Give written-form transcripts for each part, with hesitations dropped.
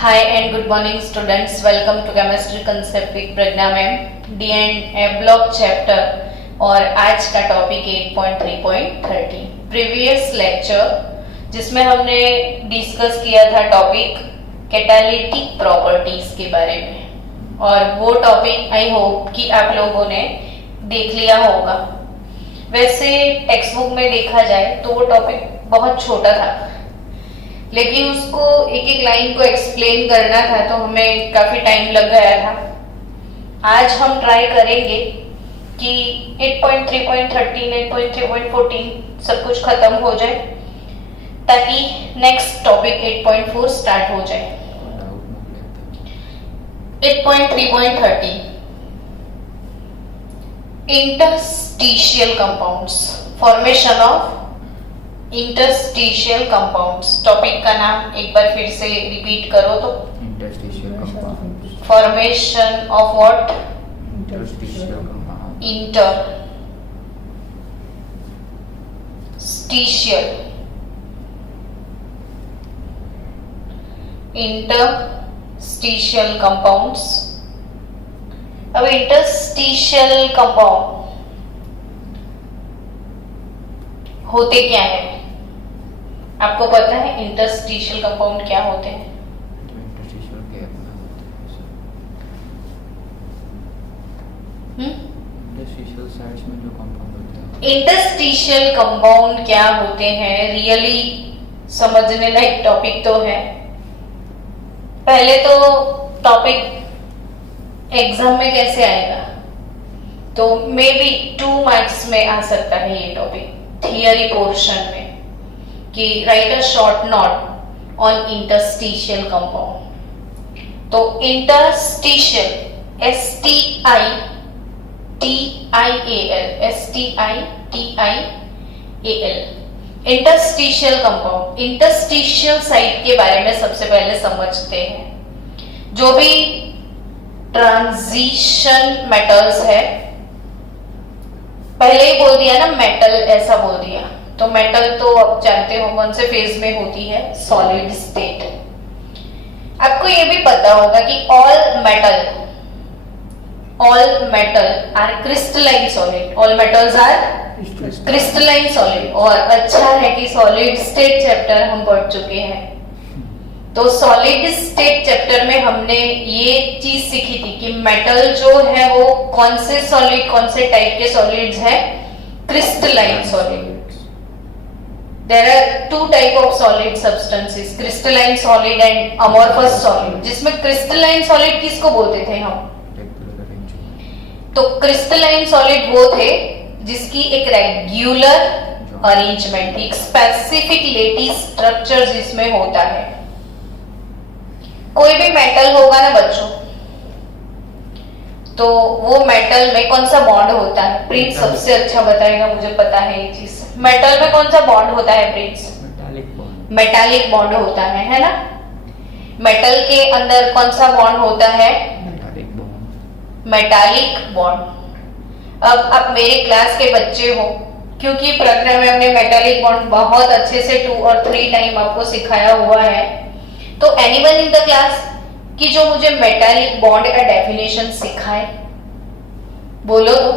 Hi and good morning students. Welcome to Chemistry Concept with Pragya ma'am D and A block chapter और आज का topic 8.3.30 previous lecture जिसमें हमने discuss किया था टॉपिक कैटालिटिक प्रॉपर्टीज के बारे में और वो टॉपिक आई होप कि आप लोगों ने देख लिया होगा। वैसे टेक्स्ट बुक में देखा जाए तो वो टॉपिक बहुत छोटा था लेकिन उसको एक एक लाइन को एक्सप्लेन करना था तो हमें काफी टाइम लग गया था। आज हम ट्राई करेंगे कि 8.3.13 8.3.14 सब कुछ खत्म हो जाए ताकि नेक्स्ट टॉपिक 8.4 स्टार्ट हो जाए। 8.3.30 interstitial compounds, formation of interstitial compounds. Topic का नाम एक बार फिर से रिपीट करो तो interstitial compounds. Formation of what? Interstitial compounds. Interstitial compounds. अब इंटरस्टिशियल कंपाउंड होते क्या है? आपको पता है इंटरस्टिशियल कंपाउंड क्या होते हैं? इंटरस्टिशियल गैप में होते हैं। इंटरस्टिशियल साइड्स में जो कंपाउंड होते हैं। इंटरस्टिशियल कंपाउंड क्या होते हैं? रियली समझने लायक टॉपिक तो है। पहले तो टॉपिक एग्जाम में कैसे आएगा तो मे बी 2 मार्क्स में आ सकता है ये टॉपिक थियरी पोर्शन में कि write a short note on interstitial compound. तो interstitial STITIAL interstitial compound. Interstitial site के बारे में सबसे पहले समझते हैं। जो भी ट्रांजिशन मेटल्स है, पहले ही बोल दिया ना मेटल, ऐसा बोल दिया तो मेटल तो आप जानते हो कौन से फेज में होती है? Solid state. आपको ये भी पता होगा कि all metal are crystalline solid. All metals are crystalline solid. और अच्छा है कि सॉलिड स्टेट चैप्टर हम पढ़ चुके हैं। तो सॉलिड स्टेट चैप्टर में हमने ये चीज सीखी थी कि मेटल जो है वो कौन से सॉलिड, कौन से टाइप के सॉलिड्स है? Crystalline solid. There are 2 type of solid substances, crystalline solid and amorphous solid. जिसमें क्रिस्टलाइन सॉलिड किसको बोलते थे हम? तो क्रिस्टलाइन सॉलिड वो थे जिसकी एक रेगुलर अरेंजमेंट थी, एक स्पेसिफिक लेटिस स्ट्रक्चर जिसमें होता है। कोई भी मेटल होगा ना बच्चों, तो वो मेटल में कौन सा बॉन्ड होता है? प्रिंस सबसे अच्छा बताएगा, मुझे पता है ये चीज। मेटल में कौन सा बॉन्ड होता है Prince? Metallic bond. Metallic bond होता है ना? मेटल के अंदर कौन सा बॉन्ड होता है? Metallic bond. Metallic bond. अब आप मेरे क्लास के बच्चे हो, क्योंकि प्रज्ञा मैम ने मेटालिक बॉन्ड बहुत अच्छे से 2 और 3 टाइम आपको सिखाया हुआ है, तो एनीवन इन द क्लास कि जो मुझे मेटालिक बॉन्ड का डेफिनेशन सिखाए, बोलो तो।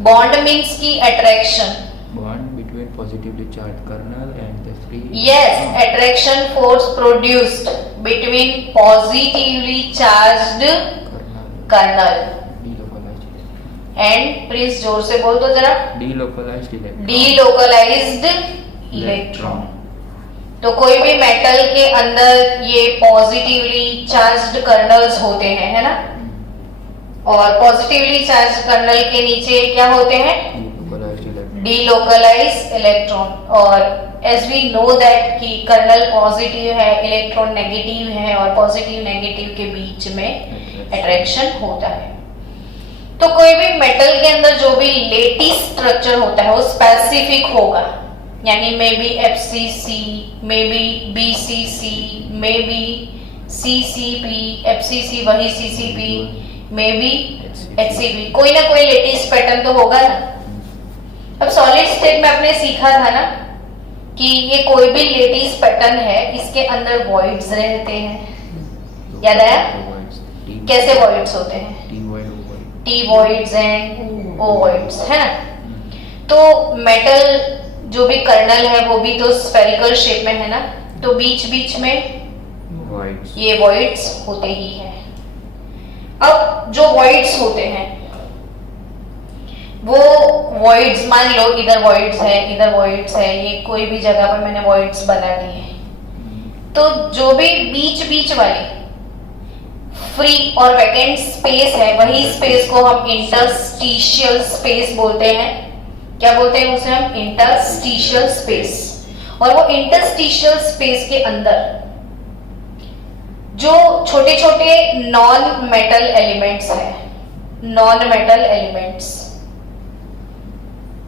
बॉन्ड मींस की attraction. Bond between positively charged kernel and the free. Yes, attraction force produced between positively charged kernel and please जोर से बोल दो जरा। Delocalised electron. तो कोई भी मेटल के अंदर ये पॉजिटिवली चार्ज्ड कर्नल्स होते हैं, है ना? और पॉजिटिवली चार्ज्ड कर्नल के नीचे क्या होते हैं? Delocalised electron. और एज वी नो दैट कि कर्नल पॉजिटिव है, इलेक्ट्रॉन नेगेटिव है और पॉजिटिव नेगेटिव के बीच में अट्रैक्शन होता है। तो कोई भी मेटल के अंदर जो भी लेटिस स्ट्रक्चर होता है वो स्पेसिफिक होगा, यानी may be FCC, may be BCC, may be CCP, FCC वही CCP, मे बी HCP। कोई ना कोई लेटिस पैटर्न तो होगा ना। अब सॉलिड स्टेट में आपने सीखा था ना कि ये कोई भी लेटिस पैटर्न है, इसके अंदर वॉइड्स रहते हैं। याद आया? कैसे वॉइड्स होते हैं? T voids and O voids, है ना? तो मेटल जो भी कर्नल है वो भी तो स्फेरिकल शेप में है ना, तो बीच बीच में ये वॉइड्स होते ही हैं। अब जो वॉइड्स होते हैं वो वॉइड्स, मान लो इधर वॉइड्स है, इधर वॉइड्स है, ये कोई भी जगह पर मैंने वॉइड्स बना दिए हैं, तो जो भी बीच बीच वाली फ्री और वैकेंट स्पेस है, वही स्पेस को हम इंटरस्टिशियल स्पेस बोलते हैं। क्या बोलते हैं उसे हम? Interstitial space. और वो इंटरस्टिशियल स्पेस के अंदर जो छोटे छोटे नॉन मेटल एलिमेंट्स हैं, non metal elements,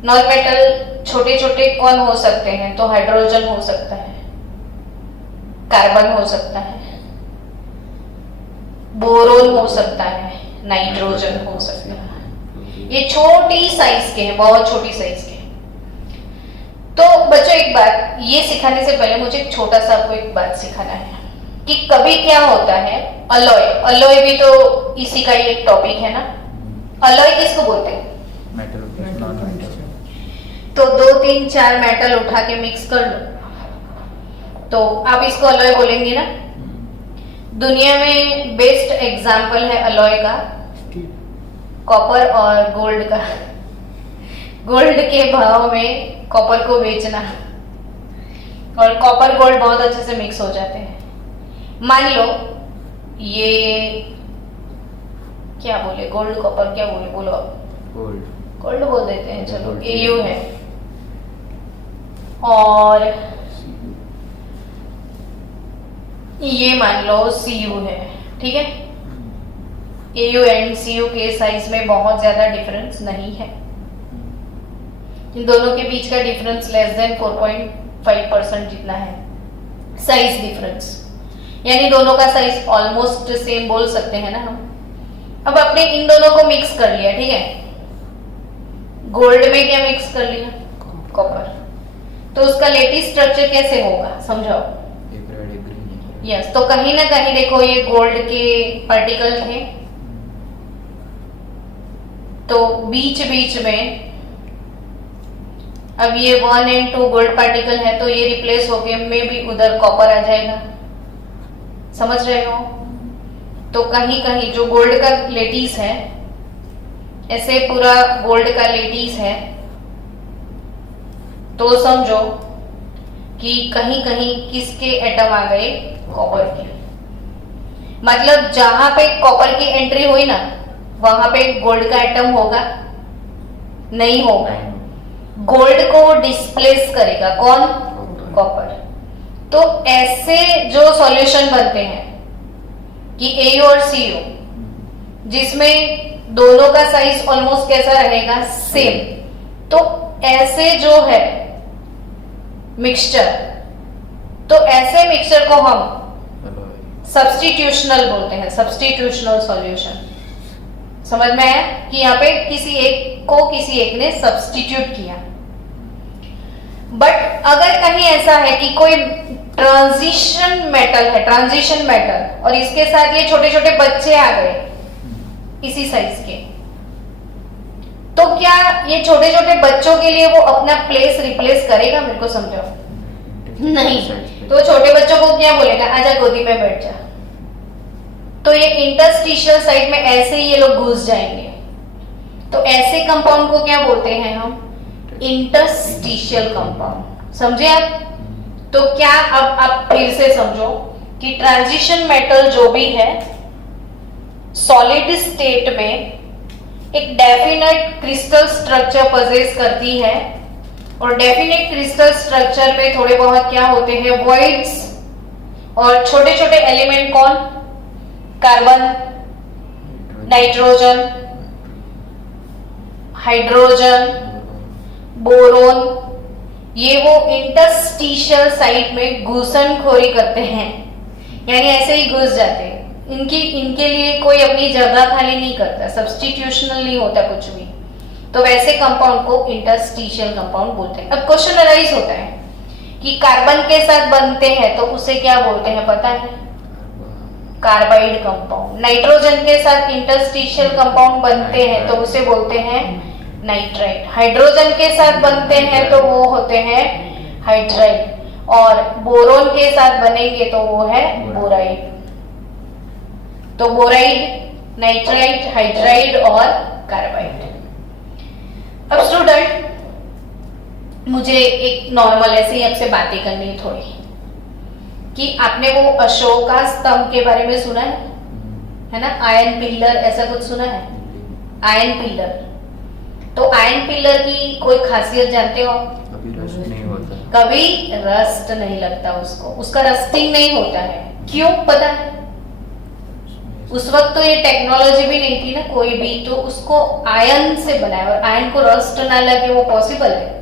non metal छोटे छोटे कौन हो सकते हैं? तो हाइड्रोजन हो सकता है, कार्बन हो सकता है, बोरोन हो सकता है, नाइट्रोजन हो सकता है। ये छोटी साइज के हैं, बहुत छोटी साइज के। तो बच्चों एक बात, ये सिखाने से पहले मुझे एक छोटा सा आपको एक बात सिखाना है कि कभी क्या होता है, अलॉय, अलॉय भी तो इसी का ही एक टॉपिक है ना। अलॉय किसको बोलते हैं? Metal, non metal. तो 2 3 4 मेटल उठा के मिक्स कर लो तो आप इसको अलॉय बोलेंगे ना। दुनिया में बेस्ट एग्जाम्पल है अलॉय का कॉपर और गोल्ड का। गोल्ड के भाव में कॉपर को बेचना, और कॉपर गोल्ड बहुत अच्छे से मिक्स हो जाते हैं। मान लो ये क्या बोले, गोल्ड कॉपर क्या बोले, बोलो आप। गोल्ड, गोल्ड बोल देते हैं, चलो Au है और ये मान लो Cu है, ठीक है। Au एंड Cu के साइज में बहुत ज्यादा डिफरेंस नहीं है, इन दोनों के बीच का डिफरेंस लेस देन 4.5% जितना है साइज डिफरेंस, यानी दोनों का साइज ऑलमोस्ट सेम बोल सकते हैं ना हम। अब आपने इन दोनों को मिक्स कर लिया, ठीक है। गोल्ड में क्या मिक्स कर लिया? कॉपर। तो उसका लेटिस स्ट्रक्चर कैसे होगा समझाओ। यस, तो कहीं ना कहीं देखो ये गोल्ड के पार्टिकल थे, तो बीच बीच में अब ये 1 and 2 गोल्ड पार्टिकल है, तो ये रिप्लेस होके में भी उधर कॉपर आ जाएगा, समझ रहे हो। तो कहीं कहीं जो गोल्ड का लेटिस है, ऐसे पूरा गोल्ड का लेटिस है, तो समझो कि कहीं कहीं किसके एटम आ गए? कॉपर के। मतलब जहां पे कॉपर की एंट्री हुई ना, वहां पे गोल्ड का एटम होगा? नहीं होगा। गोल्ड को डिस्प्लेस करेगा कौन? कॉपर। तो ऐसे जो सॉल्यूशन बनते हैं कि Au और Cu, जिसमें दोनों का साइज ऑलमोस्ट कैसा रहेगा? सेम। तो ऐसे जो है मिक्सचर, तो ऐसे मिक्सचर को हम सब्स्टिट्यूशनल बोलते हैं, सब्स्टिट्यूशनल सॉल्यूशन। समझ में आया कि यहाँ पे किसी एक को किसी एक ने सब्स्टिट्यूट किया। बट अगर कहीं ऐसा है कि कोई ट्रांजिशन मेटल है, ट्रांजिशन मेटल, और इसके साथ ये छोटे छोटे बच्चे आ गए इसी साइज के, तो क्या ये छोटे छोटे बच्चों के लिए वो अपना प्लेस रिप्लेस करेगा? मेरे को समझाओ। नहीं। तो छोटे बच्चों को क्या बोलेगा? आजा गोदी में बैठ जा। तो ये इंटरस्टिशियल साइड में ऐसे ही ये लोग घुस जाएंगे। तो ऐसे कंपाउंड को क्या बोलते हैं हम? Interstitial compound. समझे आप? तो क्या अब आप फिर से समझो कि ट्रांजिशन मेटल जो भी है सॉलिड स्टेट में एक डेफिनेट क्रिस्टल स्ट्रक्चर पजेस करती है, और डेफिनेट क्रिस्टल स्ट्रक्चर में थोड़े बहुत क्या होते हैं? वॉइड्स, और छोटे छोटे एलिमेंट कौन? कार्बन, नाइट्रोजन, हाइड्रोजन, बोरोन, ये वो इंटरस्टिशियल साइट में घुसनखोरी करते हैं, यानी ऐसे ही घुस जाते हैं। इनके लिए कोई अपनी जगह खाली नहीं करता, सब्स्टिट्यूशनल नहीं होता कुछ भी। तो वैसे कंपाउंड को इंटरस्टिशियल कंपाउंड बोलते हैं। अब क्वेश्चन अराइज होता है कि कार्बन के साथ बनते हैं तो उसे क्या बोलते हैं पता है? Carbide compound. नाइट्रोजन के साथ इंटरस्टिशियल कंपाउंड बनते हैं तो उसे बोलते हैं नाइट्राइट। हाइड्रोजन के साथ बनते हैं तो वो होते हैं हाइड्राइड, और बोरोन के साथ बनेंगे तो वो है बोराइड। तो बोराइड, नाइट्राइट, हाइड्राइड और कार्बाइड। अब स्टूडेंट, मुझे एक नॉर्मल ऐसे ही आपसे बातें करनी है थोड़ी, कि आपने वो अशोका स्तंभ के बारे में सुना है ना? आयरन पिलर ऐसा कुछ सुना है? आयरन पिलर, तो आयरन पिलर की कोई खासियत जानते हो? कभी रस्ट नहीं होता, कभी रस्ट नहीं लगता उसको, उसका रस्टिंग नहीं होता है। क्यों पता है? उस वक्त तो ये टेक्नोलॉजी भी नहीं थी ना कोई भी, तो उसको आयरन से बनाया, और आयरन को रस्ट ना लगे वो पॉसिबल है।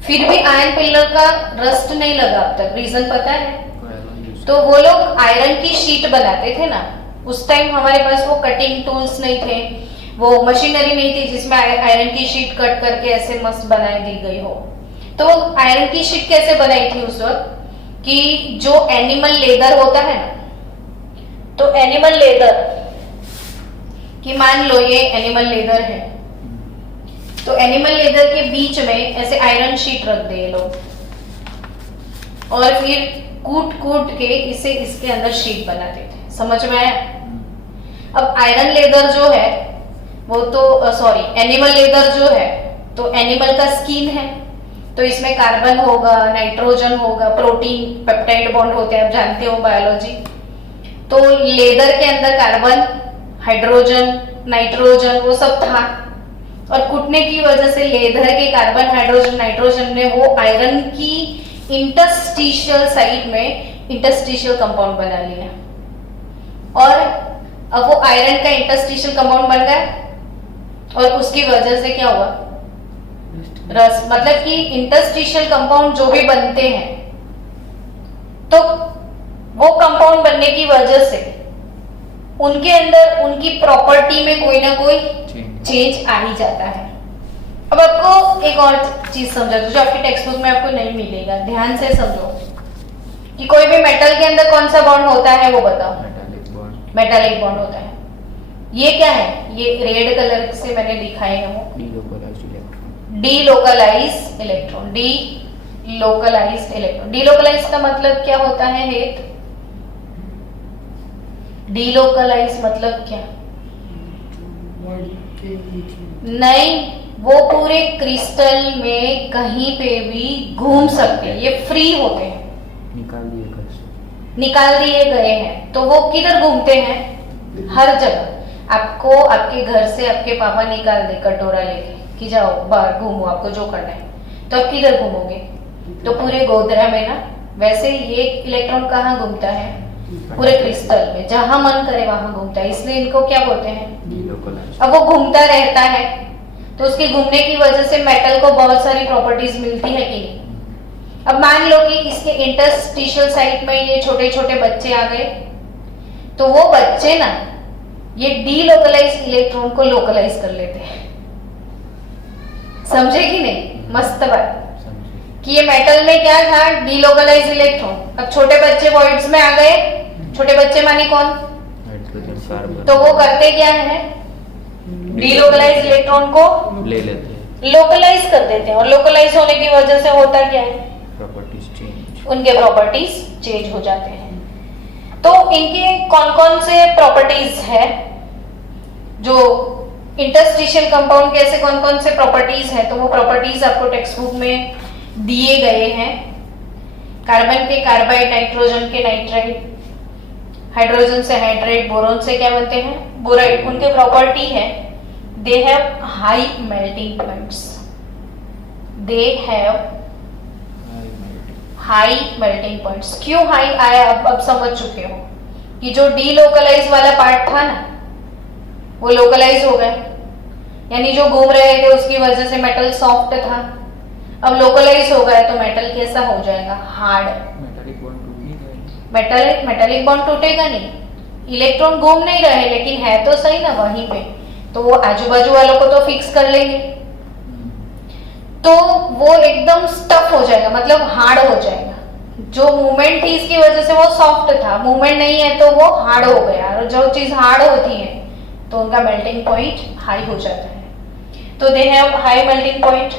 फिर भी आयरन पिलर का रस्ट नहीं लगा अब तक, रीजन पता है? तो वो लोग आयरन की शीट बनाते थे ना, उस टाइम हमारे पास वो कटिंग टूल्स नहीं थे, वो मशीनरी नहीं थी जिसमें आयरन की शीट कट करके ऐसे मस्त बना दी गई हो। तो आयरन की शीट कैसे बनाई थी उस वक्त, कि जो एनिमल लेदर होता है ना, तो एनिमल लेदर कि मान लो ये एनिमल लेदर है, तो एनिमल लेदर के बीच में ऐसे आयरन शीट रख दे ये लोग, और फिर कूट कूट के इसे इसके अंदर शीट बनाते थे। समझ में आया? अब आयरन लेदर जो है वो तो सॉरी एनिमल लेदर जो है, तो एनिमल का स्किन है, तो इसमें कार्बन होगा, नाइट्रोजन होगा, प्रोटीन पेप्टाइड बॉन्ड होते हैं, आप जानते हो बायोलॉजी। तो लेदर के अंदर कार्बन, हाइड्रोजन, नाइट्रोजन वो सब था, और कूटने की वजह से लेदर के कार्बन, हाइड्रोजन, नाइट्रोजन ने वो आयरन की इंटरस्टिशियल साइड में इंटरस्टिशियल कंपाउंड बना लिया, और अब वो आयरन का इंटरस्टिशियल कंपाउंड बन गया, और उसकी वजह से क्या हुआ? रस। मतलब कि इंटरस्टिशियल कंपाउंड जो भी बनते हैं, तो वो कंपाउंड बनने की वजह से उनके अंदर उनकी प्रॉपर्टी में कोई ना कोई चेंज आ ही जाता है। अब आपको एक और चीज समझा दो जो आपकी टेक्स्ट बुक में आपको नहीं मिलेगा, ध्यान से समझो, कि कोई भी मेटल के अंदर कौन सा बॉन्ड होता है वो बताओ? Metallic bond. मेटालिक बॉन्ड होता है। ये क्या है? ये रेड कलर से मैंने दिखाए हैं वो delocalised electron. Delocalised electron, delocalised का मतलब क्या होता है हेत? डीलोकलाइज मतलब क्या? नहीं, वो पूरे क्रिस्टल में कहीं पे भी घूम सकते हैं, ये फ्री होते हैं, निकाल दिए गए हैं। तो वो किधर घूमते हैं? हर जगह। आपको आपके घर से आपके पापा निकाल दे कटोरा लेके कि जाओ बाहर घूमो, आपको जो करना है, तो आप किधर घूमोगे? तो पूरे गोदरा में ना। वैसे ये इलेक्ट्रॉन कहाँ घूमता है? पूरे क्रिस्टल में, जहां मन करे वहां घूमता है, इसलिए इनको क्या बोलते हैं? अब वो घूमता रहता है, तो उसके घूमने की वजह से मेटल को बहुत सारी प्रॉपर्टीज मिलती है कि नहीं? अब मान लो कि इसके इंटरस्टिशियल साइड में ये छोटे छोटे बच्चे आ गए, तो वो बच्चे ना ये डीलोकलाइज इलेक्ट्रॉन को लोकलाइज कर लेते हैं। समझे कि नहीं? मस्त बात कि ये मेटल में क्या था? Delocalise electron. अब छोटे बच्चे वॉइड्स में आ गए, छोटे बच्चे माने कौन? तो वो करते क्या है? डीलोकलाइज इलेक्ट्रॉन को ले लेते हैं, लोकलाइज कर देते हैं, और लोकलाइज होने की वजह से होता क्या है? प्रॉपर्टीज चेंज, उनके प्रॉपर्टीज चेंज हो जाते हैं। तो इनके कौन कौन से प्रॉपर्टीज है? जो इंटरस्टिशियल कंपाउंड के ऐसे कौन कौन से प्रॉपर्टीज है, तो वो प्रॉपर्टीज आपको टेक्स्ट बुक में दिए गए हैं। कार्बन के कार्बाइड, नाइट्रोजन के नाइट्राइड, हाइड्रोजन से हाइड्राइड, बोरोन से क्या बनते हैं? बोराइड। उनके प्रॉपर्टी है दे have high melting points. They have high melting points. क्यों हाई आया अब समझ चुके हो कि जो डीलोकलाइज वाला पार्ट था ना वो लोकलाइज हो गया, यानी जो घूम रहे थे उसकी वजह से मेटल सॉफ्ट था, अब लोकलाइज हो गया तो मेटल कैसा हो जाएगा? हार्ड। मेटालिक बॉन्ड टूटेगा नहीं, इलेक्ट्रॉन घूम नहीं रहे लेकिन है तो सही ना वहीं पे, तो वो आजू बाजू वालों को तो फिक्स कर लेंगे। तो वो एकदम स्टफ हो जाएगा, मतलब हार्ड हो जाएगा। जो मूवमेंट थी इसकी वजह से वो सॉफ्ट था, मूवमेंट नहीं है तो वो हार्ड हो गया। और जो चीज हार्ड होती है तो उनका मेल्टिंग पॉइंट हाई हो जाता है। तो they have high melting point,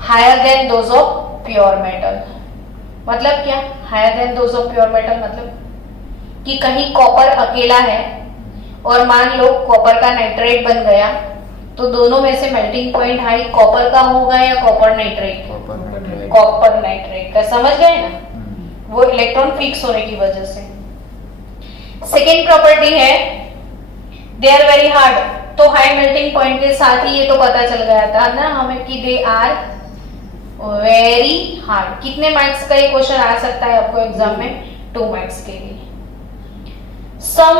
higher than those of pure metal. मतलब क्या higher than those of pure metal? मतलब कि कहीं कॉपर अकेला है और मान लो कॉपर का नाइट्रेट बन गया, तो दोनों में से मेल्टिंग पॉइंट हाई कॉपर का होगा या कॉपर नाइट्रेट? कॉपर नाइट्रेट का। समझ गए ना? वो इलेक्ट्रॉन फिक्स होने की वजह से। सेकेंड प्रॉपर्टी है दे आर वेरी हार्ड। तो हाई मेल्टिंग पॉइंट के साथ ही ये तो पता चल गया था ना हमें कि दे आर वेरी हार्ड। कितने मार्क्स का ये क्वेश्चन आ सकता है आपको एग्जाम में? 2 मार्क्स के लिए। Some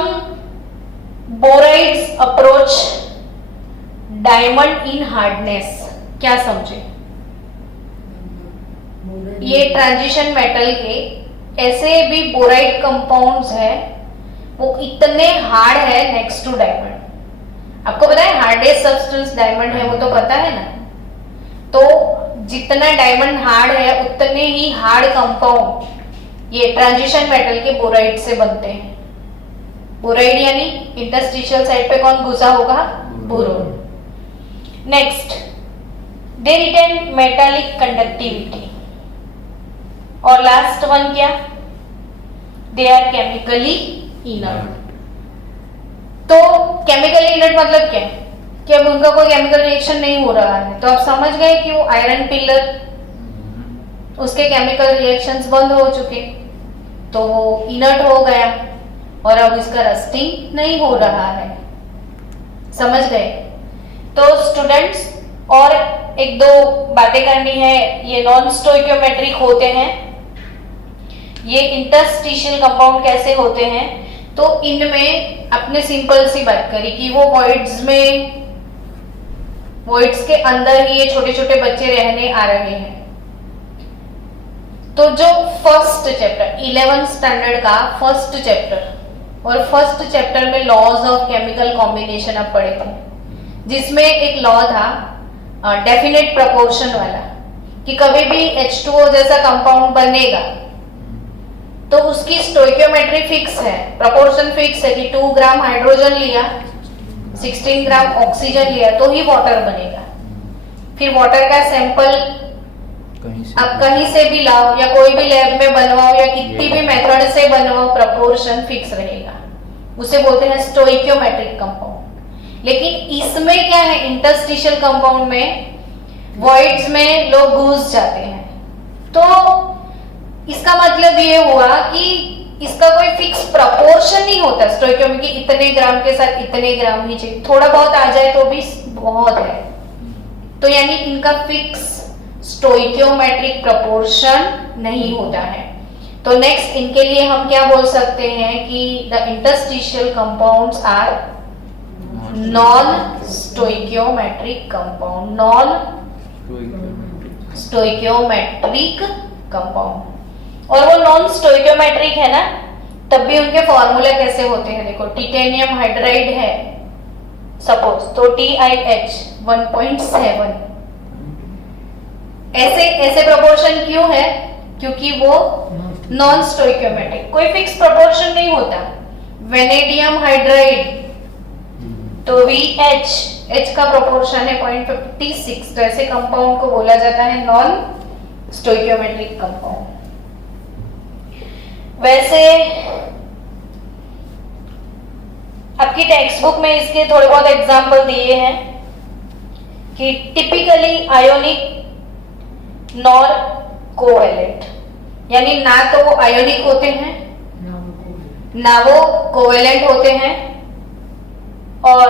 borides approach diamond in hardness. क्या समझे? ये ट्रांजिशन मेटल के ऐसे भी बोराइड कंपाउंड्स है, वो इतने हार्ड है नेक्स्ट टू डायमंड। आपको पता है हार्डेस्ट सब्सटेंस डायमंड है, वो तो पता है ना? तो जितना डायमंड हार्ड है उतने ही हार्ड कंपाउंड ये ट्रांजिशन मेटल के बोराइड से बनते हैं। बोराइड यानी इंटरस्टिशियल साइड पे कौन घुसा होगा? Boron. Next, they retain metallic conductivity. और लास्ट वन क्या? They are chemically inert. तो केमिकली इनर्ट मतलब क्या? कि अब उनका कोई केमिकल रिएक्शन नहीं हो रहा है। तो आप समझ गए कि वो आयरन पिलर, उसके केमिकल रिएक्शंस बंद हो चुके, तो वो इनर्ट हो गया और अब इसका रस्टिंग नहीं हो रहा है। समझ गए? तो स्टूडेंट्स और एक दो बातें करनी है। ये नॉन स्टोइकियोमेट्रिक होते हैं, ये इंटरस्टिशियल कंपाउंड कैसे होते हैं? तो इनमें अपने सिंपल सी बात करी कि वो वॉइड्स के अंदर ही ये छोटे छोटे बच्चे रहने आ रहे हैं। तो जो फर्स्ट चैप्टर 11th स्टैंडर्ड का फर्स्ट चैप्टर, और फर्स्ट चैप्टर में लॉज ऑफ केमिकल कॉम्बिनेशन आप पढ़े थे, जिसमें एक लॉ था डेफिनेट प्रोपोर्शन वाला कि कभी भी H2O जैसा कंपाउंड बनेगा तो उसकी स्टोइकियोमेट्री फिक्स है, प्रोपोर्शन फिक्स है कि 2 ग्राम हाइड्रोजन लिया, 16 ग्राम ऑक्सीजन लिया तो ही वाटर बनेगा। फिर वाटर का सैंपल आप कहीं से भी लाओ या कोई भी लैब में बनवाओ या कितनी भी मेथड से बनवाओ, प्रोपोर्शन फिक्स रहेगा। उसे बोलते हैं स्टोइकियोमेट्रिक कंपाउंड। लेकिन इसमें क्या है, इंटरस्टिशियल कंपाउंड में वॉइड्स में लोग घुस जाते हैं। तो इसका मतलब ये हुआ कि इसका कोई फिक्स प्रोपोर्शन नहीं होता स्टोइकियोमेट्री, इतने ग्राम के साथ इतने ग्राम ही चाहिए, थोड़ा बहुत आ जाए तो भी बहुत है। तो यानी इनका फिक्स स्टोइकियोमेट्रिक प्रोपोर्शन नहीं होता है। तो नेक्स्ट इनके लिए हम क्या बोल सकते हैं कि the interstitial compounds are non stoichiometric compound, non stoichiometric compound. और वो नॉन स्टोइकियोमेट्रिक है ना, तब भी उनके फॉर्मूला कैसे होते हैं? देखो, टिटेनियम हाइड्राइड है सपोज, तो TiH 1.7। ऐसे प्रोपोर्शन क्यों है? क्योंकि वो नॉन स्टोइकियोमेट्रिक, कोई फिक्स प्रोपोर्शन नहीं होता। वेनेडियम हाइड्राइड तो VH, H का प्रोपोर्शन है 0.56। तो ऐसे कंपाउंड को बोला जाता है नॉन स्टोइकियोमेट्रिक कंपाउंड। वैसे आपकी टेक्स्ट बुक में इसके थोड़े बहुत एग्जाम्पल दिए हैं कि टिपिकली आयोनिक नॉर कोवेलेंट, यानी ना तो वो आयोनिक होते हैं ना वो कोवेलेंट होते हैं। और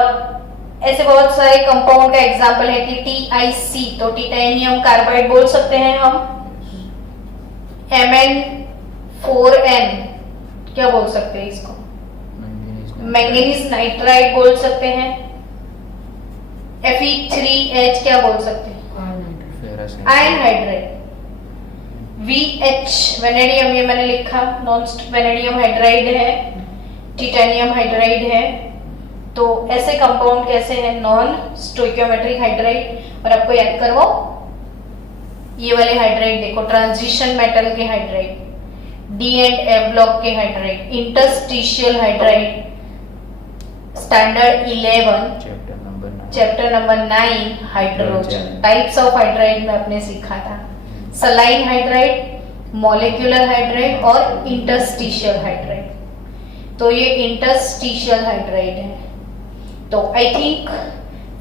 ऐसे बहुत सारे कंपाउंड का एग्जाम्पल है कि TiC, तो टिटेनियम कार्बाइड बोल सकते हैं हम। Mn4n क्या बोल सकते हैं इसको? मैंगनीज नाइट्राइड बोल सकते हैं। Fe3H क्या बोल सकते हैं? Iron hydride. VH वेनेडियम, ये मैंने लिखा, नॉन वेनेडियम हाइड्राइड है, टिटेनियम हाइड्राइड है। तो ऐसे कंपाउंड कैसे हैं? Non stoichiometric hydride. और आपको याद करवाओ ये वाले हाइड्राइड देखो, ट्रांजिशन मेटल के hydride, D and F block के hydride, interstitial hydride, standard 11 chapter number 9 hydrogen, types of hydride में आपने सीखा था, सलाइन हाइड्राइड, मॉलिक्यूलर हाइड्राइड और इंटरस्टिशियल हाइड्राइड। तो ये इंटरस्टिशियल हाइड्राइड है। तो I think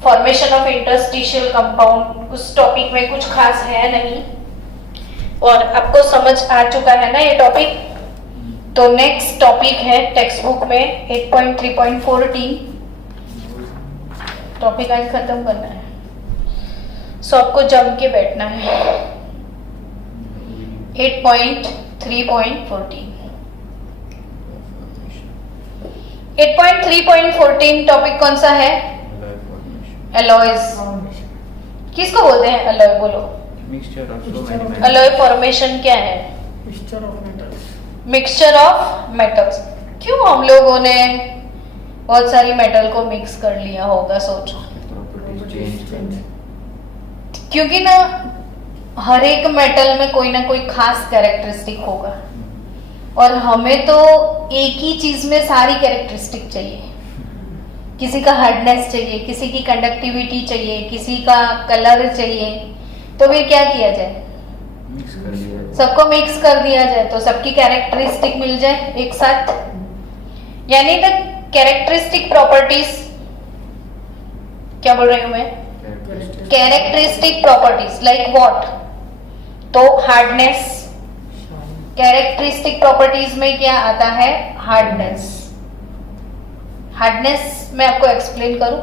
formation of interstitial compound उस टॉपिक में कुछ खास है नहीं और आपको समझ आ चुका है ना ये टॉपिक। तो नेक्स्ट टॉपिक है टेक्स्ट बुक में 8.3.14, टॉपिक आज खत्म करना है, सो आपको जम के बैठना है। 8.3.14 8.3.14 टॉपिक कौन सा है? एलॉयज। किसको बोलते हैं एलॉय? बोलो। Mixture of so many alloy formation क्या है? Mixture of metals. Mixture of metals. क्यों हम लोगों ने बहुत सारी मेटल को मिक्स कर लिया होगा, सोचो। Properties change. क्योंकि ना हर एक मेटल में कोई ना कोई खास कैरेक्टरिस्टिक होगा और हमें तो एक ही चीज में सारी कैरेक्टरिस्टिक चाहिए। किसी का हार्डनेस चाहिए, किसी की कंडक्टिविटी चाहिए, किसी का कलर चाहिए, तो फिर क्या किया जाए? मिक्स कर दिया जाए। सबको मिक्स कर दिया जाए तो सबकी कैरेक्टरिस्टिक मिल जाए एक साथ, यानी द कैरेक्टरिस्टिक प्रॉपर्टीज। क्या बोल रही हूं मैं? Characteristic properties like what? तो हार्डनेस, कैरेक्टरिस्टिक प्रॉपर्टीज में क्या आता है? हार्डनेस। हार्डनेस मैं आपको एक्सप्लेन करूं,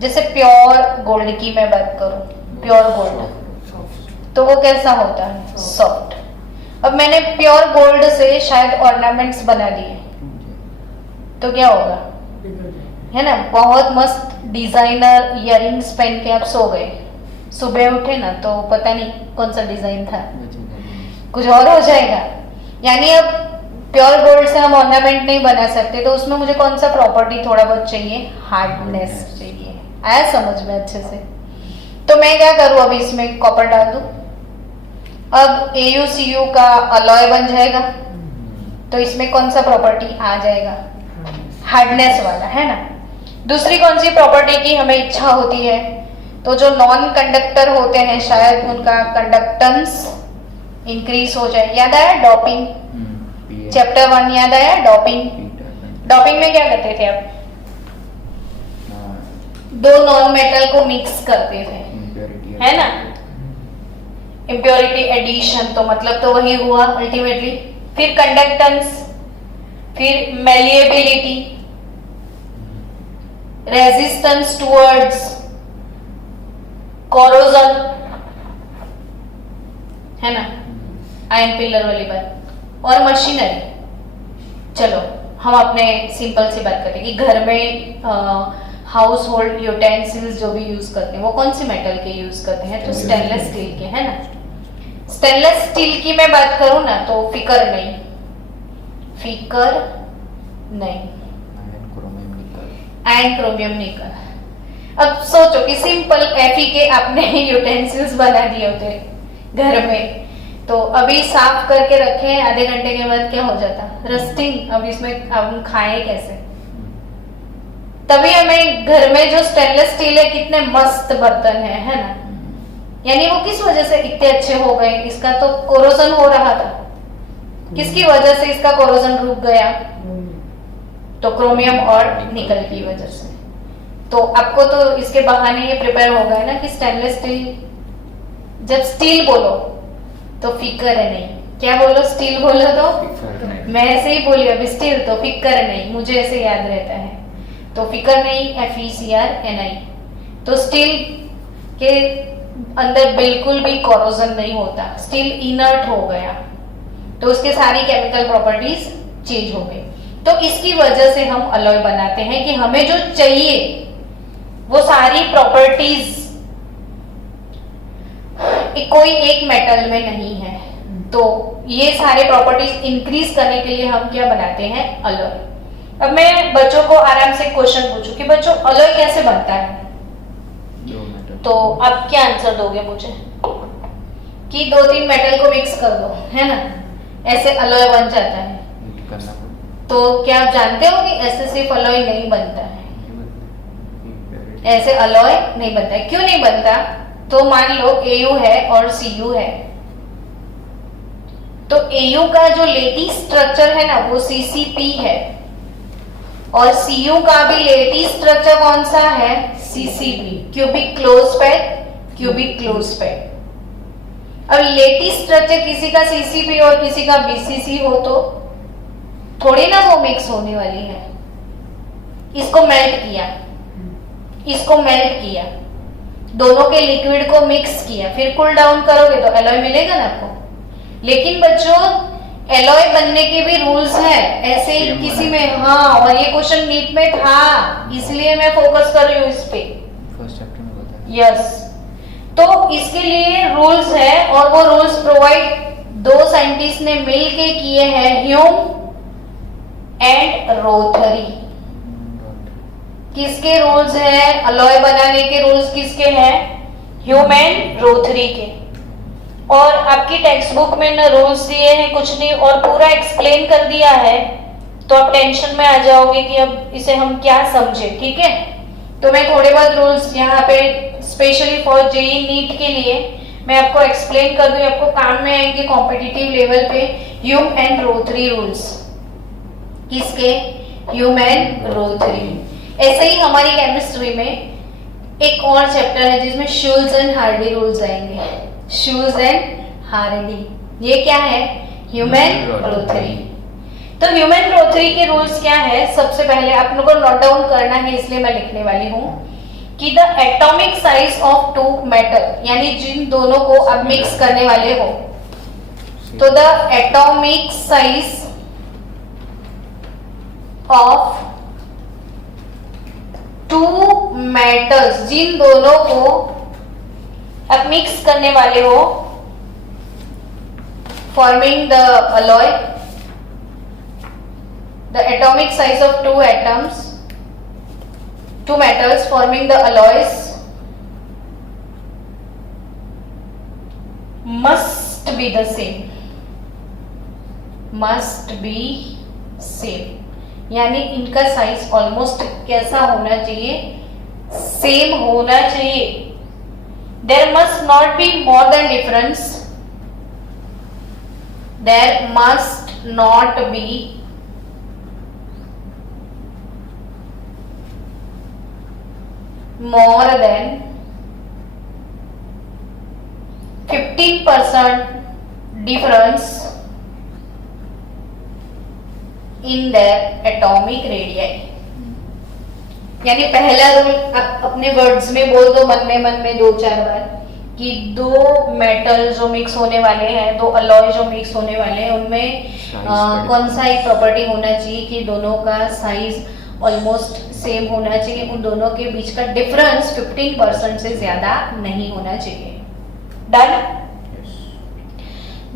जैसे प्योर गोल्ड की मैं बात करूं, प्योर गोल्ड तो वो कैसा होता है? सॉफ्ट। अब मैंने प्योर गोल्ड से शायद ऑर्नामेंट्स बना दिए तो क्या होगा? है ना, बहुत मस्त डिजाइनर इयररिंग्स पहन के आप सो गए, सुबह उठे ना तो पता नहीं कौन सा डिजाइन था, कुछ और हो जाएगा। यानी अब प्योर गोल्ड से हम ऑर्नामेंट नहीं बना सकते, तो उसमें मुझे कौन सा प्रॉपर्टी थोड़ा बहुत चाहिए? हार्डनेस चाहिए। आया समझ में अच्छे से? तो मैं क्या करूं, अभी इसमें कॉपर डाल दूं, अब AuCu का अलॉय बन जाएगा, तो इसमें कौन सा प्रॉपर्टी आ जाएगा? हार्डनेस वाला, है ना। दूसरी कौन सी प्रॉपर्टी की हमें इच्छा होती है? तो जो नॉन कंडक्टर होते हैं शायद उनका कंडक्टेंस इंक्रीज हो जाए। याद आया डोपिंग? चैप्टर 1 याद आया? डोपिंग। डोपिंग में क्या करते थे आप? दो नॉन मेटल को मिक्स करते थे, है ना। इम्प्योरिटी एडिशन, तो मतलब तो वही हुआ अल्टीमेटली। फिर कंडक्टेंस, फिर मेलिएबिलिटी, रेजिस्टेंस टुवर्ड्स कोरोजन, है ना, आयन पिलर वाली बात। और मशीनरी, चलो हम अपने सिंपल सी बात करते हैं कि घर में हाउस होल्ड यूटेंसिल्स जो भी यूज करते हैं वो कौन सी मेटल के यूज करते हैं? तो स्टेनलेस स्टील के, है ना। स्टेनलेस स्टील की मैं बात करूं ना तो फिकर नहीं, फिकर नहीं, आयरन क्रोमियम निकल। अब सोचो कि सिंपल Fe के आपने यूटेंसिल्स बना दिए होते घर में, तो अभी साफ करके रखे, आधे घंटे के बाद क्या हो जाता? रस्टिंग। अब इसमें हम खाएं कैसे? तभी हमें घर में जो स्टेनलेस स्टील है, कितने मस्त बर्तन है ना। यानी वो किस वजह से इतने अच्छे हो गए? इसका तो कोरोजन हो रहा था, किसकी वजह से इसका कोरोजन रुक गया? तो क्रोमियम और निकल की वजह से। तो आपको तो इसके बहाने ये प्रिपेयर हो गए ना कि स्टेनलेस स्टील, जब स्टील बोलो तो फिकर है नहीं, क्या बोलो? स्टील बोलो तो मैं ऐसे ही बोली अभी, स्टील तो फिकर नहीं, मुझे ऐसे याद रहता है। तो फिकर नहीं, FeCrNi। तो स्टील के अंदर बिल्कुल भी कोरोजन नहीं होता, स्टील इनर्ट हो गया, तो उसके सारी केमिकल प्रॉपर्टीज चेंज हो गई। तो इसकी वजह से हम अलॉय बनाते हैं कि हमें जो चाहिए वो सारी प्रॉपर्टीज कोई एक मेटल में नहीं है। तो ये सारे प्रॉपर्टीज इंक्रीज करने के लिए हम क्या बनाते हैं? अलॉय। अब मैं बच्चों को आराम से क्वेश्चन पूछूं कि बच्चों अलॉय कैसे बनता है, तो आप क्या आंसर दोगे मुझे कि 2-3 मेटल को मिक्स कर दो, है ना, ऐसे अलॉय बन जाता है। हीट करना पड़ता तो क्या आप जानते हो कि ऐसे सिर्फ अलॉय नहीं बनता है, है। ऐसे अलॉय नहीं बनता है। क्यों नहीं बनता? तो मान लो Au है और Cu है, तो Au का जो लेटिस स्ट्रक्चर है ना वो CCP है, और Cu का भी लेटिस स्ट्रक्चर कौन सा है? CCP, cubic close pad, cubic close pad. अब लेटिस स्ट्रक्चर किसी का CCP और किसी का BCC हो तो थोड़ी ना वो मिक्स होने वाली है। इसको मेल्ट किया, इसको मेल्ट किया, दोनों के लिक्विड को मिक्स किया, फिर कूल डाउन करोगे तो एलॉय मिलेगा ना आपको। लेकिन बच्चों एलॉय बनने के भी रूल्स हैं, ऐसे ही किसी में, हाँ, और ये क्वेश्चन नीट में था, इसलिए मैं फोकस कर रही हूँ इस पे। फर्स्ट चैप्टर में बताया। यस, तो इसके लिए रूल्स है, और वो रूल्स प्रोवाइड 2 साइंटिस्ट ने मिलके किए हैं, ह्यूम एंड रोथरी। किसके रूल्स हैं? अलॉय बनाने के रूल्स किसके हैं? ह्यूम एंड रोथरी के। और आपकी टेक्स्ट बुक में ना रूल्स दिए हैं कुछ नहीं, और पूरा एक्सप्लेन कर दिया है, तो आप टेंशन में आ जाओगे कि अब इसे हम क्या समझे, ठीक है। तो मैं थोड़े बहुत रूल्स यहाँ पे स्पेशली फॉर जेई नीट के लिए मैं आपको एक्सप्लेन कर दूं, आपको काम में आएंगे कॉम्पिटिटिव लेवल पे। ह्यूम एंड रोथरी रूल्स, किसके? Hume and Rothery. ऐसे ही हमारी केमिस्ट्री में एक और चैप्टर है जिसमें शुल्ज एंड हार्डी रूल्स आएंगे। शुल्ज एंड हार्डी, ये क्या है? ह्यूमन रोथरी। तो ह्यूमन रोथरी के रूल्स क्या है? सबसे पहले आप लोगों को नोट डाउन करना है, इसलिए मैं लिखने वाली हूँ कि the atomic size of 2 metal, यानी जिन दोनों को आप मिक्स करने वाले हो, तो the atomic size of 2 metals, जिन दोनों को आप मिक्स करने वाले हो, forming the alloy, the atomic size of 2 atoms, 2 metals forming the alloys must be the same, must be same, यानी इनका साइज ऑलमोस्ट कैसा होना चाहिए? सेम होना चाहिए। There must not be more than difference, there must not be more than 15% difference in their atomic radii। यानी पहला rule आप अपने वर्ड्स में बोल दो, मन में 2-4 बार, कि 2 मेटल जो मिक्स होने वाले हैं, 2 अलॉय जो मिक्स होने वाले हैं, उनमें कौन सा एक प्रॉपर्टी होना चाहिए कि दोनों का साइज ऑलमोस्ट सेम होना चाहिए, उन दोनों के बीच का डिफरेंस 15% से ज्यादा नहीं होना चाहिए। डन।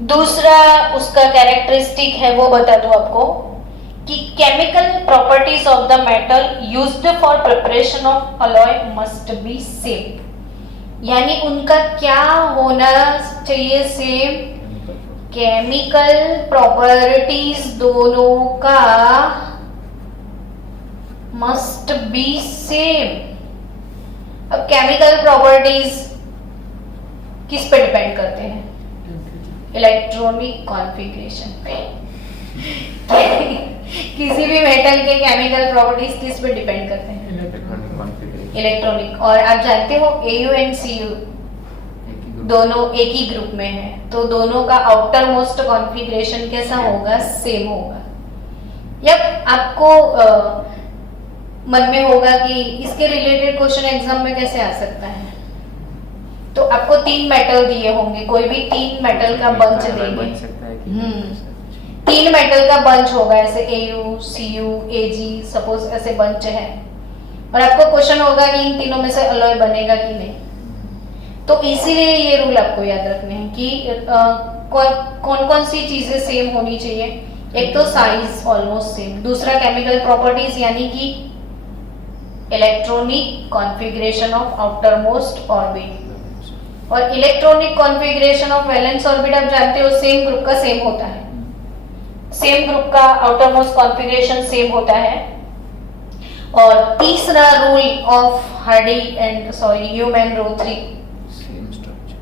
दूसरा उसका कैरेक्टरिस्टिक है, वो बता दूं आपको कि chemical properties of the metal used for preparation of alloy must be same, यानी उनका क्या होना चाहिए? सेम। केमिकल प्रॉपर्टीज दोनों का मस्ट बी सेम। अब केमिकल प्रॉपर्टीज किस पे डिपेंड करते हैं? इलेक्ट्रॉनिक कॉन्फ़िगरेशन पे। किसी भी मेटल के केमिकल प्रॉपर्टीज किस पे डिपेंड करते हैं? इलेक्ट्रॉनिक। और आप जानते हो Au एंड Cu दोनों एक ही ग्रुप में है, तो दोनों का आउटर मोस्ट कॉन्फ़िगरेशन कैसा होगा? सेम होगा। यप, आपको मन में होगा कि इसके रिलेटेड क्वेश्चन एग्जाम में कैसे आ सकता है, तो आपको 3 मेटल दिए होंगे, कोई भी 3 मेटल का बंच देंगे। 3 मेटल का बंच होगा, ऐसे Au, Cu, Ag, सपोज ऐसे बंच है, और आपको क्वेश्चन होगा कि इन तीनों में से अलॉय बनेगा कि नहीं। तो इसीलिए ये रूल आपको याद रखने हैं कि कौन कौन सी चीजें सेम होनी चाहिए। एक तो साइज ऑलमोस्ट सेम, दूसरा केमिकल प्रॉपर्टीज यानी कि electronic configuration of outer most orbit, और electronic configuration of valence orbit आप जानते हो सेम ग्रुप का सेम होता है, सेम ग्रुप का आउटर मोस्ट कॉन्फ़िगरेशन सेम होता है। और तीसरा rule of Hardy and Human रो3 सेम स्ट्रक्चर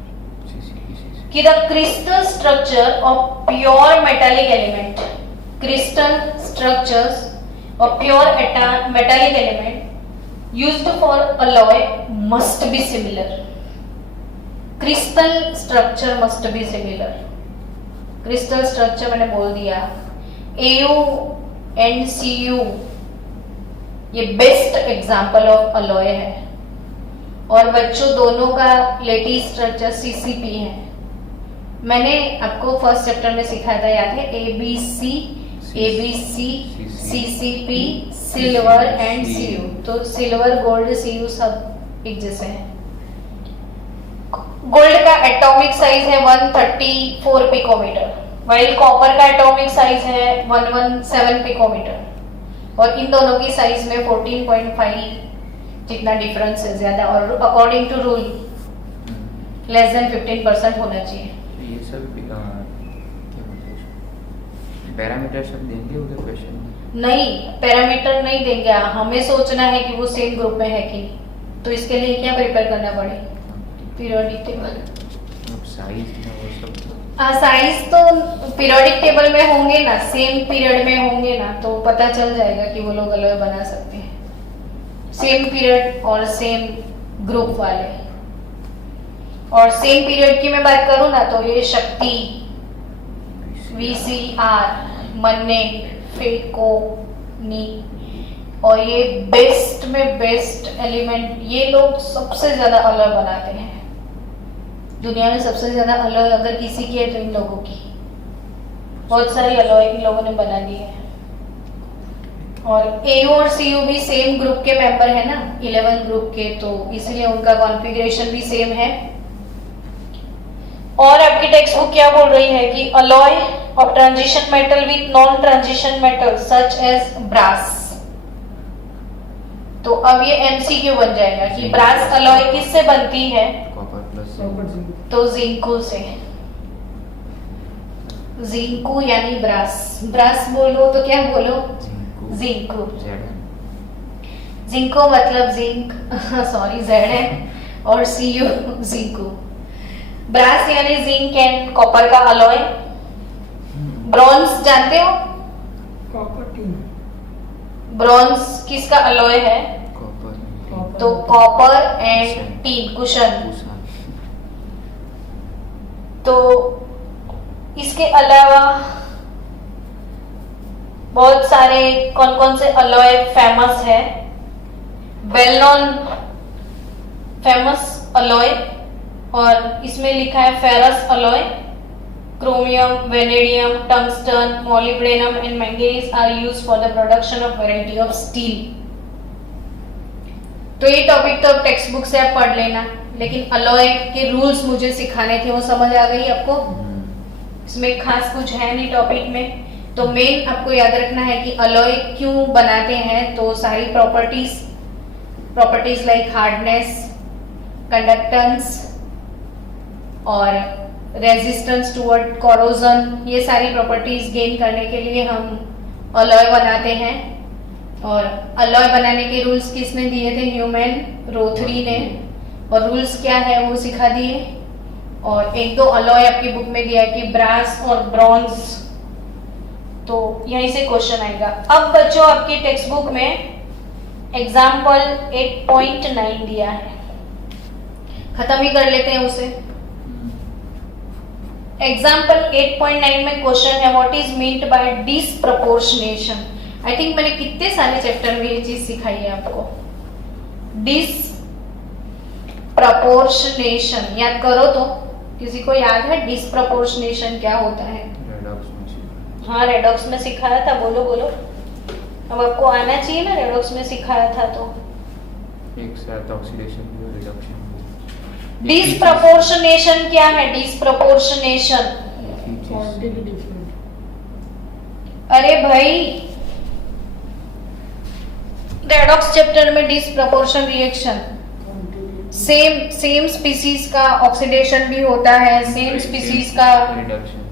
CCP कि the crystal structure of pure metallic element, crystal structures of pure metallic element used for alloy must be similar. Crystal structure must be similar. Crystal structure मैंने बोल दिया, AU and CU ये best example of alloy है। और बच्चों दोनों का latest structure CCP है। मैंने आपको फर्स्ट चैप्टर में सिखाया था, याद है, ABC CCP silver and CU। तो सिल्वर गोल्ड CU सब एक जैसे हैं। गोल्ड का एटॉमिक साइज है 134 पिकोमीटर, वाइल कॉपर का एटॉमिक साइज है 117 पिकोमीटर। और इन दोनों की साइज में 14.5 जितना डिफरेंस है ज्यादा, और according to rule less than 15% होना चाहिए। तो ये सब क्या बोलते हैं, पैरामीटर सब देंगे उधर क्वेश्चन में? नहीं, पैरामीटर नहीं देंगे, हमें सोचना है कि वो सेम ग्रुप में है कि नहीं। तो इसके लिए क्या प्रिपेयर करना पड़े? पीरियोडिक टेबल, साइज वो सब। साइज तो पीरियोडिक टेबल में होंगे ना, सेम पीरियड में होंगे ना, तो पता चल जाएगा कि वो लोग अलॉय बना सकते हैं, सेम पीरियड और सेम ग्रुप वाले। और सेम पीरियड की मैं बात करूं ना, तो ये शक्ति, VCR, मन्ने, फेकोनी, और ये बेस्ट में बेस्ट एलिमेंट, ये लोग सबसे ज्यादा अलॉय बनाते हैं दुनिया में। सबसे ज्यादा अलॉय अगर किसी की है तो इन लोगों की, बहुत सारी अलॉय इन लोगों ने बना दी है। और AU और CU भी सेम ग्रुप के मेंबर है ना, 11 ग्रुप के, तो इसलिए उनका कॉन्फ़िगरेशन भी सेम है। और आपकी टेक्स्ट बुक क्या बोल रही है कि alloy of transition metal with non transition metal such as brass. तो अब ये MCQ बन जाएगा कि ब्रास अलॉय किससे बनती है? कॉपर प्लस तो जिंको से। जिंको यानी ब्रास। ब्रास बोलो तो क्या बोलो? जिंको। जिंको मतलब जिंक, सॉरी Zn, और CU जिंको। ब्रास यानी जिंक एंड कॉपर का अलॉय। ब्रॉन्ज जानते हो? ब्रॉन्ज किसका अलॉय है? कॉपर। तो कॉपर एंड टीन, कुशन। तो इसके अलावा बहुत सारे कौन कौन से अलॉय फेमस है? वेल नॉन फेमस अलॉय, और इसमें लिखा है ferrous alloy, chromium, vanadium, tungsten, molybdenum and manganese are used for the production of variety of steel. तो ये टॉपिक तो टेक्स्ट बुक से आप पढ़ लेना, लेकिन अलॉय के रूल्स मुझे सिखाने थे, वो समझ आ गई आपको? इसमें खास कुछ है नहीं टॉपिक में। तो मेन आपको याद रखना है कि अलॉय क्यों बनाते हैं, तो सारी प्रॉपर्टीज लाइक हार्डनेस, कंडक्टेंस और रेजिस्टेंस टुवर्ड कोरोजन, ये सारी प्रॉपर्टीज गेन करने के लिए हम अलॉय बनाते हैं। और अलॉय बनाने के रूल्स किसने दिए थे? ह्यूमैन रो3 ने। और रूल्स क्या है वो सिखा दिए। और एक दो अलॉय आपकी बुक में दिया है कि ब्रास और ब्रॉन्ज, तो यहीं से क्वेश्चन आएगा। अब बच्चों आपकी टेक्स्ट बुक में एग्जाम्पल 8.9 दिया है, खत्म ही कर लेते हैं उसे। एग्जाम्पल 8.9 में क्वेश्चन है what is meant by disproportionation. I think मैंने कितने सारे चैप्टर में ये चीज सिखाई है आपको। डिसप्रपोर्शनेशन याद करो तो, किसी को याद है डिसप्रपोर्शनेशन क्या होता है? हाँ, रेडॉक्स में सिखाया था। बोलो बोलो, अब आपको आना चाहिए ना, रेडॉक्स में सिखाया था तो। एक साथ ऑक्सीडेशन और रिडक्शन। डिसप्रपोर्शनेशन क्या है? डिसप्रपोर्शनेशन, अरे भाई रेडॉक्स चैप्टर में डिसप्रपोर्शन रिएक्शन सेम स्पीसीज का ऑक्सीडेशन भी होता है, सेम स्पीसीज का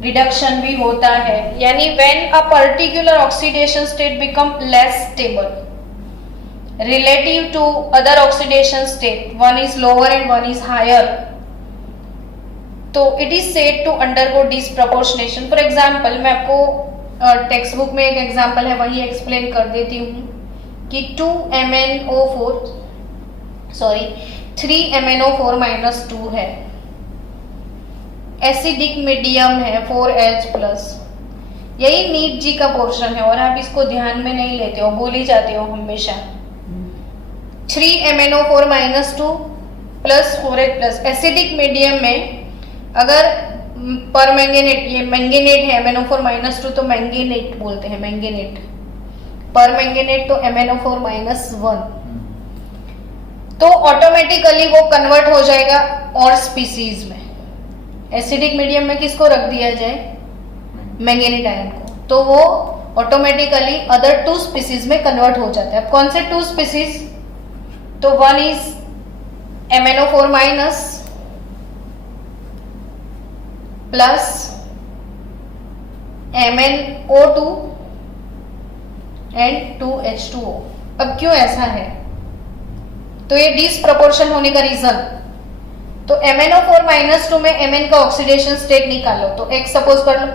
रिडक्शन भी होता है। यानी when a particular oxidation state become less stable relative to other oxidation state, one is lower and one is higher, तो it is said to undergo disproportionation. For example, मैं आपको text book में एक example है वही explain कर देती हूँ कि 3MnO4 माइनस 2 है, एसिडिक मीडियम है 4H प्लस। यही नीट जी का पोर्शन है और आप इसको ध्यान में नहीं लेते हो, भूल ही जाते हो हमेशा। 3MnO4 minus 2 plus 4H plus, acidic medium में अगर पर मैंगनेट, ये मैंगनेट है MnO4 माइनस 2 तो मैंगनेट बोलते हैं, मैंगनेट पर मैंगनेट तो MnO4 माइनस 1, तो ऑटोमेटिकली वो कन्वर्ट हो जाएगा और स्पीसीज में। एसिडिक मीडियम में किसको रख दिया जाए, मैंगनीज आयन को, तो वो ऑटोमेटिकली अदर 2 स्पीसीज में कन्वर्ट हो जाता है। अब कौन से 2 स्पीसीज, तो one is MnO4 minus plus MnO2 and 2H2O। अब क्यों ऐसा है, तो ये डिसप्रपोर्शन होने का रीजन, तो MnO4 माइनस 2 में Mn का ऑक्सीडेशन स्टेट निकालो, तो X सपोज कर लो,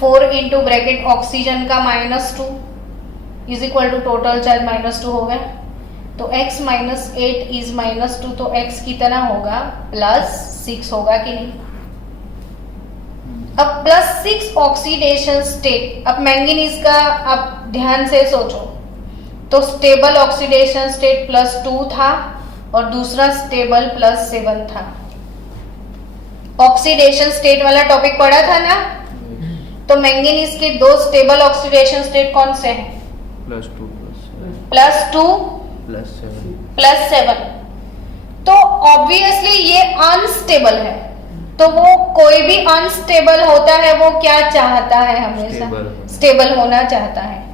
4 इंटू ब्रैकेट ऑक्सीजन का -2 is equal to total charge -2 हो गया, तो X माइनस 8 इज -2, तो X कितना होगा +6 होगा कि नहीं। अब +6 ऑक्सीडेशन स्टेट, अब मैंगनीज का आप ध्यान से सोचो, तो स्टेबल ऑक्सीडेशन स्टेट +2 था और दूसरा स्टेबल +7 था। ऑक्सीडेशन स्टेट वाला टॉपिक पढ़ा था ना, तो मैंगनीज के 2 स्टेबल ऑक्सीडेशन स्टेट कौन से हैं, +2 +7। तो ऑब्वियसली ये अनस्टेबल है, तो वो कोई भी अनस्टेबल होता है वो क्या चाहता है, हमेशा स्टेबल होना चाहता है।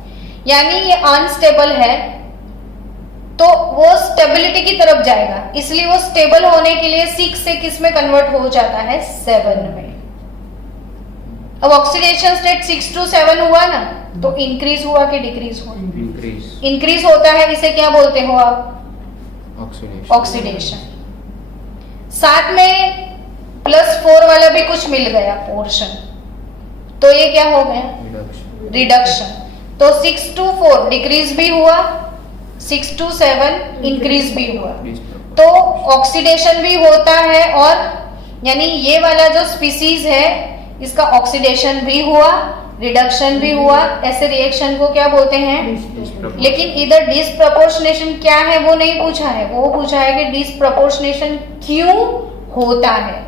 यानी ये अनस्टेबल है तो वो स्टेबिलिटी की तरफ जाएगा, इसलिए वो स्टेबल होने के लिए 6 से किस में कन्वर्ट हो जाता है, 7 में। अब ऑक्सीडेशन स्टेट 6 to 7 हुआ ना, तो इंक्रीज हुआ कि डिक्रीज हुआ, इंक्रीज होता है, इसे क्या बोलते हो आप, ऑक्सीडेशन। साथ में +4 वाला भी कुछ मिल गया पोर्शन, तो ये क्या हो गया, रिडक्शन। तो 6 to 4 डिक्रीज भी हुआ, 6 to 7 इंक्रीज भी हुआ, तो ऑक्सीडेशन भी होता है, और यानी ये वाला जो स्पीसीज है इसका ऑक्सीडेशन भी हुआ, रिडक्शन भी हुआ। ऐसे रिएक्शन को क्या बोलते हैं, लेकिन इधर डिसप्रपोर्शनेशन क्या है वो नहीं पूछा है, वो पूछा है कि डिसप्रपोर्शनेशन क्यों होता है।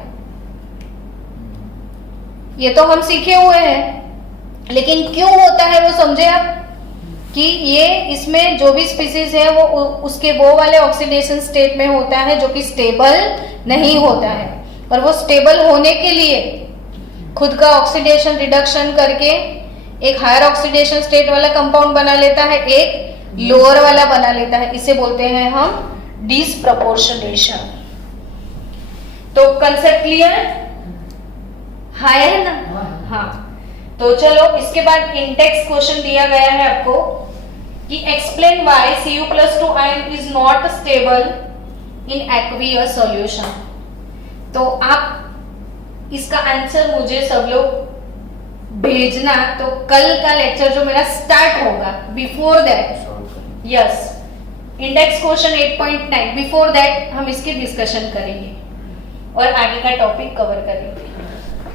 ये तो हम सीखे हुए हैं, लेकिन क्यों होता है वो समझे आप, कि ये इसमें जो भी स्पीसीज है वो उसके वो वाले ऑक्सीडेशन स्टेट में होता है जो कि स्टेबल नहीं होता है, और वो स्टेबल होने के लिए खुद का ऑक्सीडेशन रिडक्शन करके एक हायर ऑक्सीडेशन स्टेट वाला कंपाउंड बना लेता है, एक लोअर वाला बना लेता है, इसे बोलते हैं हम डिसप्रपोर्शनेशन। तो कंसेप्ट क्लियर है ना, हाँ। तो चलो इसके बाद इंटेक्स क्वेश्चन दिया गया है आपको कि explain why Cu+2 ion is not stable in aqueous solution. तो आप इसका आंसर मुझे सब लोग भेजना, तो कल का लेक्चर जो मेरा स्टार्ट होगा before that, yes, index question 8.9, before that हम इसकी डिस्कशन करेंगे और आगे का टॉपिक कवर करेंगे।